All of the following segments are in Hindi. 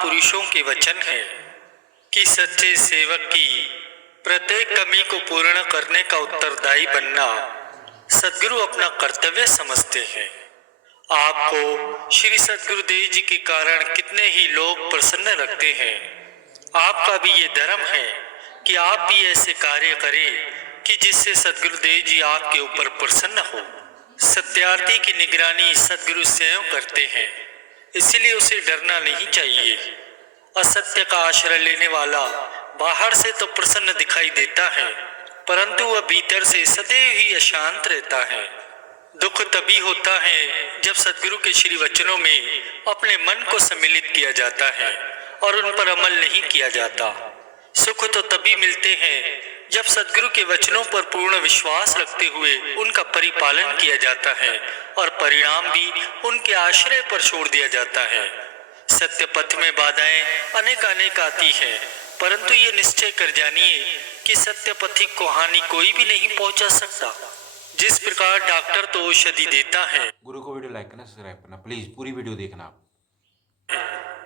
महापुरुषों के वचन है कि सच्चे सेवक की प्रत्येक कमी को पूर्ण करने का उत्तरदायी बनना सद्गुरु अपना कर्तव्य समझते हैं। आपको श्री सद्गुरुदेव जी के कारण कितने ही लोग प्रसन्न रखते हैं। आपका भी ये धर्म है कि आप भी ऐसे कार्य करें कि जिससे सद्गुरुदेव जी आपके ऊपर प्रसन्न हो। सत्यार्थी की निगरानी सद्गुरु स्वयं करते हैं, इसलिए उसे डरना नहीं चाहिए। असत्य का आश्रय लेने वाला बाहर से तो प्रसन्न दिखाई देता है, परंतु वह भीतर से सदैव ही अशांत रहता है। दुख तभी होता है जब सद्गुरु के श्री वचनों में अपने मन को सम्मिलित किया जाता है और उन पर अमल नहीं किया जाता। सुख तो तभी मिलते हैं जब सद्गुरु के वचनों पर पूर्ण विश्वास रखते हुए उनका परिपालन किया जाता है और परिणाम भी उनके आश्रय पर छोड़ दिया जाता है। सत्य पथ में बाधाएं अनेक आती हैं, परंतु ये निश्चय कर जानिए कि सत्य पथिक को हानि कोई भी नहीं पहुंचा सकता। जिस प्रकार डॉक्टर तो औषधि देता है, गुरु को वीडियो लाइक करना, सब्सक्राइब करना, प्लीज पूरी वीडियो देखना,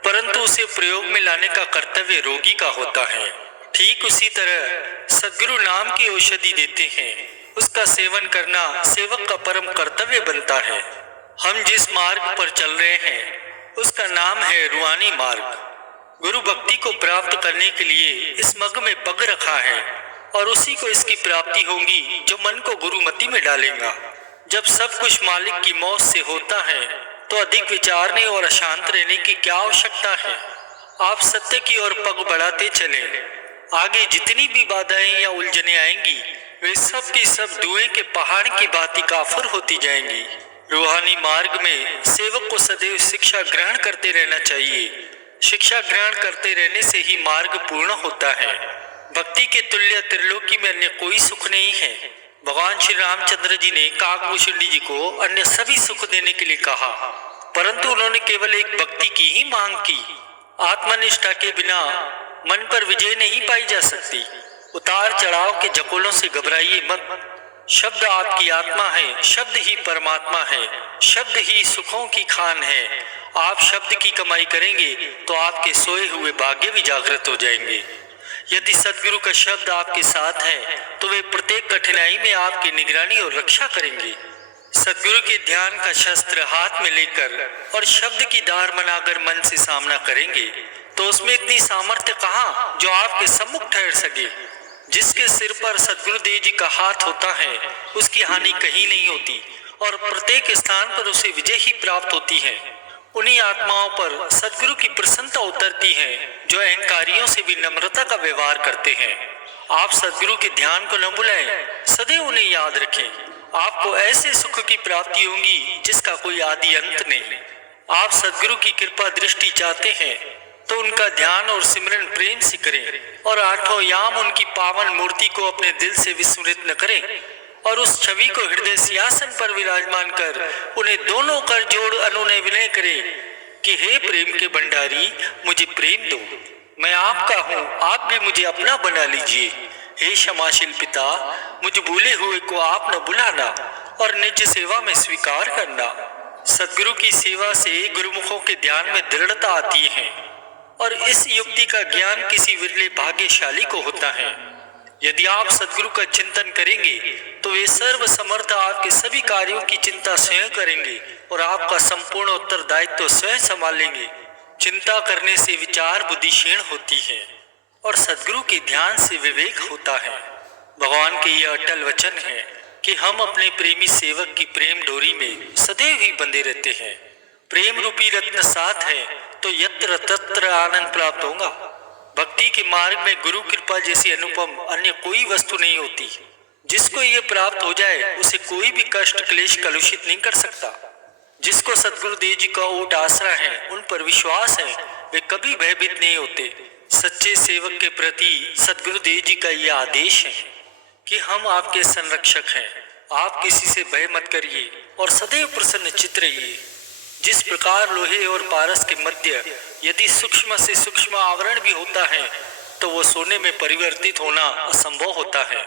परंतु उसे प्रयोग में लाने का कर्तव्य रोगी का होता है। ठीक उसी तरह सद्गुरु नाम की औषधि देते हैं, उसका सेवन करना सेवक का परम कर्तव्य बनता है। हम जिस मार्ग पर चल रहे हैं उसका नाम है रूहानी मार्ग। गुरु भक्ति को प्राप्त करने के लिए इस मग में पग रखा है और उसी को इसकी प्राप्ति होगी जो मन को गुरुमति में डालेगा। जब सब कुछ मालिक की मौत से होता है तो अधिक विचारने और अशांत रहने की क्या आवश्यकता है। आप सत्य की ओर पग बढ़ाते चलें। आगे जितनी भी बाधाएं या उलझने आएंगी वे सब की सब धुएं के पहाड़ की भांति काफुर होती जाएंगी। रूहानी मार्ग में सेवक को सदैव शिक्षा ग्रहण करते रहना चाहिए। शिक्षा ग्रहण करते रहने से ही मार्ग पूर्ण होता है। भक्ति के तुल्य त्रिलोकी में अन्य कोई सुख नहीं है। भगवान श्री रामचंद्र जी ने काकभूषणी जी को अन्य सभी सुख देने के लिए कहा, परंतु उन्होंने केवल एक भक्ति की ही मांग की। आत्मनिष्ठा के बिना मन पर विजय नहीं पाई जा सकती। उतार चढ़ाव के झकोलों से घबराइए मत। शब्द आपकी आत्मा है, शब्द ही परमात्मा है, शब्द ही सुखों की खान है। आप शब्द की कमाई करेंगे तो आपके सोए हुए भाग्य भी जागृत हो जाएंगे। यदि सद्गुरु का शब्द आपके साथ है तो वे प्रत्येक कठिनाई में आपकी निगरानी और रक्षा करेंगे। सद्गुरु के ध्यान का शस्त्र हाथ में लेकर और शब्द की धार बनाकर मन से सामना करेंगे तो उसमें इतनी सामर्थ्य कहाँ जो आपके सम्मुख ठहर सके। जिसके सिर पर सद्गुरुदेव जी का हाथ होता है उसकी हानि कहीं नहीं होती और प्रत्येक स्थान पर उसे विजय ही प्राप्त होती है। उन्हीं आत्माओं पर सद्गुरु की प्रसन्नता उतरती है जो अहंकारियों से भी नम्रता का व्यवहार करते हैं। आप सद्गुरु के ध्यान को न भुलाएं, सदैव उन्हें याद रखें। आपको ऐसे सुख की प्राप्ति होगी जिसका कोई आदि अंत नहीं। आप सद्गुरु की कृपा दृष्टि चाहते हैं तो उनका ध्यान और सिमरन प्रेम से करें और आठों याम उनकी पावन मूर्ति को अपने दिल से विस्मृत न करें और उस छवि को हृदय सिंहासन पर विराजमान कर उन्हें दोनों कर जोड़ अनुनय विनय करें कि हे प्रेम के भंडारी, मुझे प्रेम दो, मैं आपका हूँ, आप भी मुझे अपना बना लीजिए। हे क्षमाशील पिता, मुझे भूले हुए को आप न भुलाना और निज सेवा में स्वीकार करना। सद्गुरु की सेवा से गुरुमुखों के ध्यान में दृढ़ता आती है और इस युक्ति का ज्ञान किसी विरले भाग्यशाली को होता है। यदि आप सद्गुरु का चिंतन करेंगे तो वे सर्व समर्थ आपके सभी कार्यों की चिंता स्वयं करेंगे और आपका संपूर्ण उत्तरदायित्व स्वयं संभालेंगे। चिंता करने से विचार बुद्धि क्षीण होती है और सद्गुरु के ध्यान से विवेक होता है। भगवान के यह अटल वचन है कि हम अपने प्रेमी सेवक की प्रेम डोरी में सदैव ही बंधे रहते हैं। प्रेम रूपी रत्न साथ है तो यत्र तत्र आनंद प्राप्त होगा। भक्ति के मार्ग में गुरु कृपा जैसी अनुपम अन्य कोई वस्तु नहीं होती। जिसको ये प्राप्त हो जाए उसे कोई भी कष्ट क्लेश कलुषित नहीं कर सकता। जिसको सद्गुरुदेव जी का ओट आसरा है, उन पर विश्वास है, वे कभी भयभीत नहीं होते। सच्चे सेवक के प्रति सद्गुरुदेव जी का यह आदेश है कि हम आपके संरक्षक हैं, आप किसी से भय मत करिए और सदैव प्रसन्न चित्त रहिए। जिस प्रकार लोहे और पारस के मध्य यदि सूक्ष्म से सूक्ष्म आवरण भी होता है तो वो सोने में परिवर्तित होना असंभव होता है।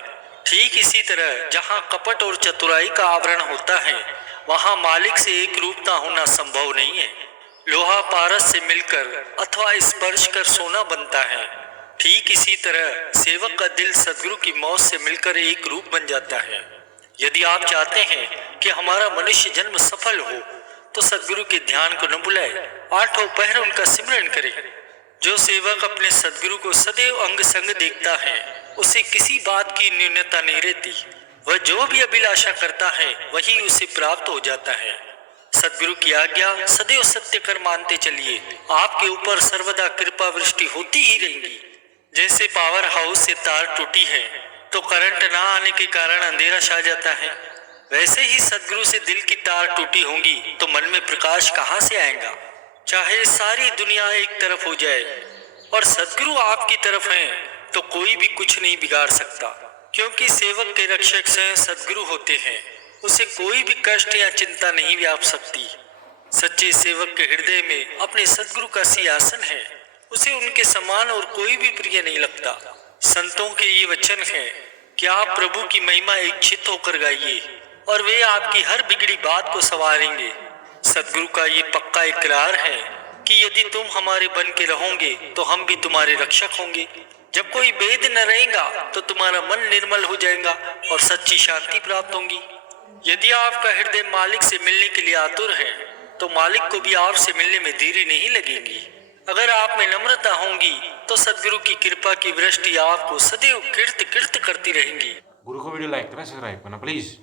ठीक इसी तरह जहाँ कपट और चतुराई का आवरण होता है वहाँ मालिक से एक रूपता होना संभव नहीं है। लोहा पारस से मिलकर अथवा स्पर्श कर सोना बनता है, ठीक इसी तरह सेवक का दिल सद्गुरु की मौत से मिलकर एक रूप बन जाता है। यदि आप चाहते हैं कि हमारा मनुष्य जन्म सफल हो तो सद्गुरु के ध्यान को न भुलाए, आठों पहर उनका सिमरन करें। जो सेवक अपने सद्गुरु को सदैव अंग संग देखता है उसे किसी बात की न्यूनता नहीं रहती। वह जो भी अभिलाषा करता है वही उसे प्राप्त हो जाता है। सद्गुरु की आज्ञा सदैव सत्य कर मानते चलिए, आपके ऊपर सर्वदा कृपा वृष्टि होती ही रहेगी। जैसे पावर हाउस से तार टूटी है तो करंट ना आने के कारण अंधेरा छा जाता है, वैसे ही सद्गुरु से दिल की तार टूटी होंगी तो मन में प्रकाश कहाँ से आएगा। चाहे सारी दुनिया एक तरफ हो जाए और सद्गुरु आपकी तरफ हैं तो कोई भी कुछ नहीं बिगाड़ सकता, क्योंकि सेवक के रक्षक स्वयं सद्गुरु होते हैं। उसे कोई भी कष्ट या चिंता नहीं व्याप सकती। सच्चे सेवक के हृदय में अपने सद्गुरु का सिंहासन है, उसे उनके समान और कोई भी प्रिय नहीं लगता। संतों के ये वचन हैं कि आप प्रभु की महिमा इच्छित होकर गाइए और वे आपकी हर बिगड़ी बात को संवारेंगे। सद्गुरु का ये पक्का इकरार है कि यदि तुम हमारे बन के रहोगे तो हम भी तुम्हारे रक्षक होंगे। जब कोई भेद न रहेगा तो तुम्हारा मन निर्मल हो जाएगा और सच्ची शांति प्राप्त होगी। यदि आपका हृदय मालिक से मिलने के लिए आतुर है तो मालिक को भी आपसे मिलने में देरी नहीं लगेगी। अगर आप में नम्रता होगी तो सद्गुरु की कृपा की वृष्टि आपको सदैव कीर्त कीर्त करती रहेंगी। गुरु को वीडियो लाइक करना, सब्सक्राइब करना प्लीज।